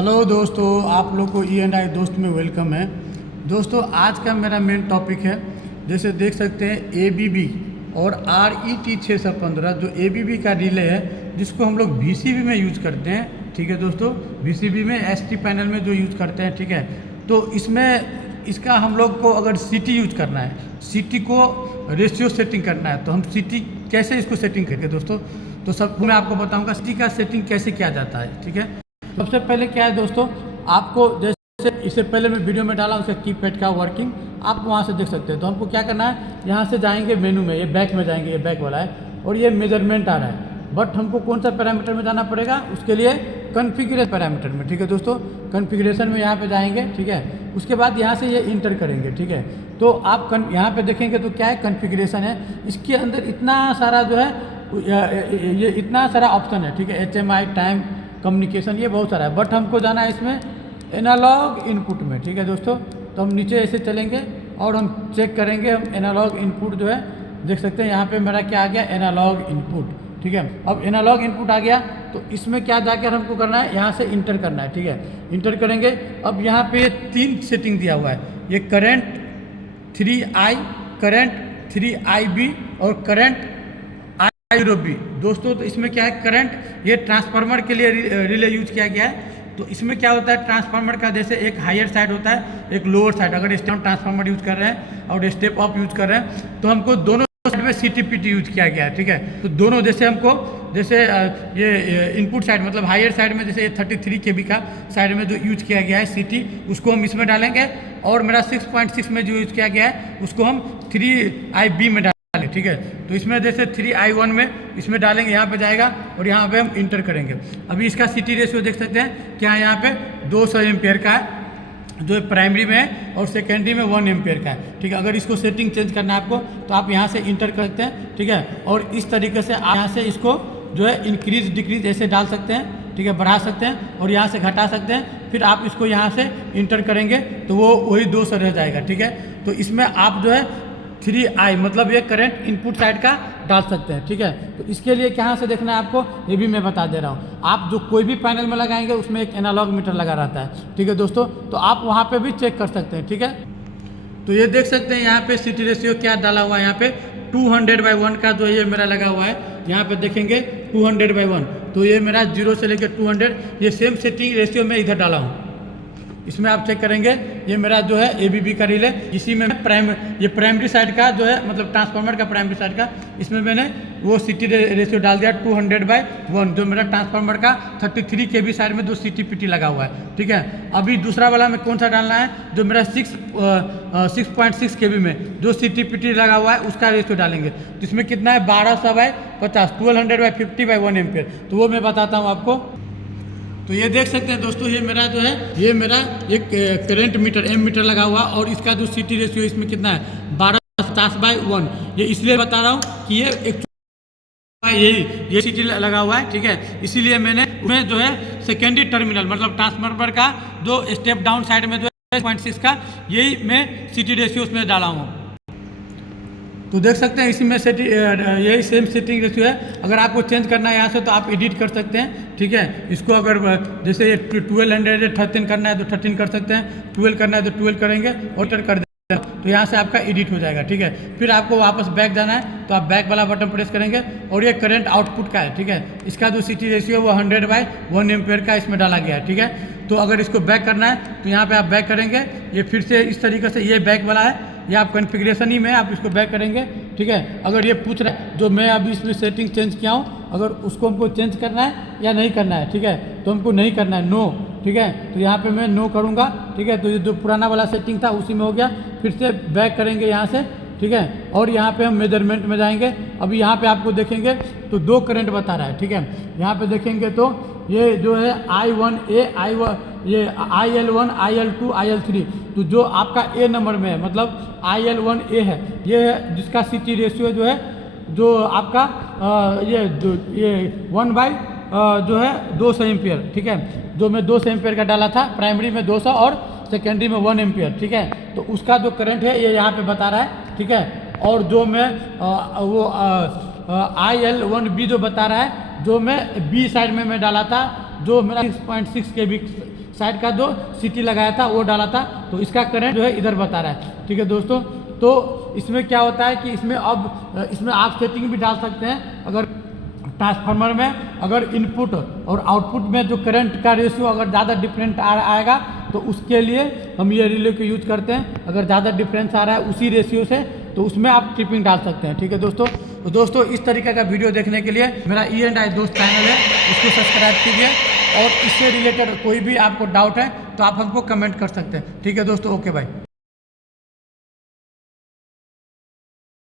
Hello दोस्तों, आप लोग को E&I दोस्त में वेलकम है। दोस्तों, आज का मेरा मेन टॉपिक है, जैसे देख सकते हैं ABB और RET 615 जो ABB का रिले है, जिसको हम लोग VCB में यूज़ करते हैं। ठीक है दोस्तों, VCB में ST पैनल में जो यूज़ करते हैं। ठीक है, तो इसमें इसका हम लोग को अगर CT यूज करना है, CT को रेशियो सेटिंग करना है, तो हम CT कैसे इसको सेटिंग करेंगे दोस्तों। तो सब मैं आपको बताऊँगा CT का सेटिंग कैसे किया जाता है। ठीक है, सबसे पहले क्या है दोस्तों, आपको जैसे इससे पहले मैं वीडियो में डाला उसका कीपैड का वर्किंग आप वहाँ से देख सकते हैं। तो हमको क्या करना है, यहाँ से जाएंगे मेनू में, ये बैक में जाएंगे, ये बैक वाला है और ये मेजरमेंट आ रहा है। बट हमको कौन सा पैरामीटर में जाना पड़ेगा, उसके लिए कॉन्फ़िगरेशन पैरामीटर में। ठीक है दोस्तों, कॉन्फ़िगरेशन में यहाँ पे जाएंगे। ठीक है, उसके बाद यहाँ से ये इंटर करेंगे। ठीक है, तो आप यहाँ पे देखेंगे तो क्या है, कॉन्फ़िगरेशन है। इसके अंदर इतना सारा जो है ये इतना सारा ऑप्शन है। ठीक है, HMI, टाइम, कम्युनिकेशन, ये बहुत सारा है। बट हमको जाना है इसमें एनालॉग इनपुट में। ठीक है दोस्तों, तो हम नीचे ऐसे चलेंगे और हम चेक करेंगे। हम एनालॉग इनपुट जो है देख सकते हैं, यहाँ पे मेरा क्या आ गया, एनालॉग इनपुट। ठीक है, अब एनालॉग इनपुट आ गया तो इसमें क्या जाकर हमको करना है, यहाँ से इंटर करना है। ठीक है, इंटर करेंगे। अब यहाँ पे 3 सेटिंग दिया हुआ है, ये करंट 3I, करंट 3IB और करंट IROB। दोस्तों, तो इसमें क्या है, करंट ये ट्रांसफार्मर के लिए रिले यूज किया गया है। तो इसमें क्या होता है, ट्रांसफार्मर का जैसे एक हायर साइड होता है, एक लोअर साइड। अगर स्टेप ट्रांसफार्मर यूज कर रहे हैं और स्टेप अप यूज कर रहे हैं, तो हमको दोनों साइड में CTPT यूज किया गया है। ठीक है, तो दोनों जैसे हमको जैसे ये इनपुट साइड मतलब हायर साइड में जैसे 33 kb का साइड में जो यूज किया गया है CT, उसको हम इसमें डालेंगे। और मेरा 6.6 में जो यूज किया गया है उसको हम 3IB में डालेंगे। ठीक है, तो इसमें जैसे 3I1 में इसमें डालेंगे, यहाँ पे जाएगा और यहाँ पे हम इंटर करेंगे। अभी इसका CT रेशियो देख सकते हैं, क्या यहाँ पे 200 एम्पियर का है जो प्राइमरी में है और सेकेंडरी में 1 एम्पियर का है। ठीक है, अगर इसको सेटिंग चेंज करना है आपको तो आप यहाँ से इंटर कर सकते हैं। ठीक है, और इस तरीके से आप यहाँ से इसको जो है इंक्रीज डिक्रीज ऐसे डाल सकते हैं। ठीक है, बढ़ा सकते हैं और यहाँ से घटा सकते हैं। फिर आप इसको यहाँ से इंटर करेंगे तो वो वही 200 रह जाएगा। ठीक है, तो इसमें आप जो है 3I मतलब ये करंट इनपुट साइड का डाल सकते हैं। ठीक है, तो इसके लिए कहाँ से देखना है आपको, ये भी मैं बता दे रहा हूँ। आप जो कोई भी पैनल में लगाएंगे उसमें एक एनालॉग मीटर लगा रहता है। ठीक है दोस्तों, तो आप वहाँ पे भी चेक कर सकते हैं। ठीक है, तो ये देख सकते हैं यहाँ पे CT रेशियो क्या डाला हुआ है, यहाँ पे 200/1 का जो ये मेरा लगा हुआ है। यहाँ पे देखेंगे 200/1, तो ये मेरा 0 से लेकर 200, ये सेम सेटिंग रेशियो में इधर डाला हूँ। इसमें आप चेक करेंगे, ये मेरा जो है ABB का रिले, इसी में ये प्राइमरी साइड का जो है मतलब ट्रांसफार्मर का प्राइमरी साइड का, इसमें मैंने वो CT रेशियो डाल दिया 200/1, जो मेरा ट्रांसफार्मर का 33 kb साइड में जो CTPT लगा हुआ है। ठीक है, अभी दूसरा वाला में कौन सा डालना है, जो मेरा 6.6 kb में जो CTPT लगा हुआ है उसका रेशियो डालेंगे। तो इसमें कितना है, 1200/50, 1200/50/1 एम्पियर। तो वो मैं बताता हूँ आपको। तो ये देख सकते हैं दोस्तों, ये मेरा जो है, ये मेरा एक करंट मीटर एम मीटर लगा हुआ और इसका जो CT रेशियो इसमें कितना है, 1250/1। ये इसलिए बता रहा हूँ कि ये एक ये CT लगा हुआ है। ठीक है, इसीलिए मैंने उसमें जो है सेकेंडरी टर्मिनल मतलब ट्रांसफार्मर का जो स्टेप डाउन साइड में जो है 6.6 का, यही मैं CT रेशियो उसमें डाला हूँ। तो देख सकते हैं इसी में यही सेम सेटिंग रेशियो है। अगर आपको चेंज करना है यहाँ से तो आप एडिट कर सकते हैं। ठीक है, इसको अगर जैसे ये 1213 करना है तो 13 कर सकते हैं, 12 करना है तो 12 करेंगे और कर देंगे, तो यहाँ से आपका एडिट हो जाएगा। ठीक है, फिर आपको वापस बैक जाना है तो आप बैक वाला बटन प्रेस करेंगे और ये करंट आउटपुट का है। ठीक है, इसका जो CT रेशियो है वो 100/1 एम्पियर का इसमें डाला गया है। ठीक है, तो अगर इसको बैक करना है तो यहाँ पे आप बैक करेंगे, ये फिर से इस तरीके से ये बैक वाला है, ये आप कॉन्फ़िगरेशन ही में आप इसको बैक करेंगे। ठीक है, अगर ये पूछ रहा है जो मैं अभी इसमें सेटिंग चेंज किया हूँ, अगर उसको हमको चेंज करना है या नहीं करना है, ठीक है, तो हमको नहीं करना है, नो। ठीक है, तो यहाँ पे मैं नो करूँगा। ठीक है, तो ये जो पुराना वाला सेटिंग था उसी में हो गया। फिर से बैक करेंगे यहाँ से। ठीक है, और यहाँ पे हम मेजरमेंट में जाएंगे। अभी यहाँ पे आपको देखेंगे तो 2 करंट बता रहा है। ठीक है, यहाँ पे देखेंगे तो ये जो है I1A, ये IL1, IL2, IL3, तो जो आपका A नंबर में है मतलब IL1A है, ये है जिसका CT रेशियो जो है जो आपका ये 1 जो है 200 एम्पियर। ठीक है, जो मैं 200 एम्पियर का डाला था, प्राइमरी में 200 और सेकेंडरी में 1 एम्पियर। ठीक है, तो उसका जो करंट है ये यहाँ पे बता रहा है। ठीक है, और जो मैं वो IL1B जो बता रहा है, जो मैं B साइड में मैं डाला था, जो मेरा 6.6 kb साइड का जो सिटी लगाया था वो डाला था, तो इसका करंट जो है इधर बता रहा है। ठीक है दोस्तों, तो इसमें क्या होता है कि इसमें अब इसमें आप सेटिंग भी डाल सकते हैं। अगर ट्रांसफार्मर में अगर इनपुट और आउटपुट में जो करंट का रेशियो अगर ज़्यादा डिफरेंट आएगा तो उसके लिए हम ये रिले को यूज करते हैं। अगर ज़्यादा डिफरेंस आ रहा है उसी रेशियो से तो उसमें आप ट्रिपिंग डाल सकते हैं। ठीक है दोस्तों, तो दोस्तों इस तरीके का वीडियो देखने के लिए मेरा E&I दोस्त चैनल है, उसको सब्सक्राइब कीजिए और इससे रिलेटेड कोई भी आपको डाउट है तो आप हमको कमेंट कर सकते हैं। ठीक है दोस्तों, ओके बाय।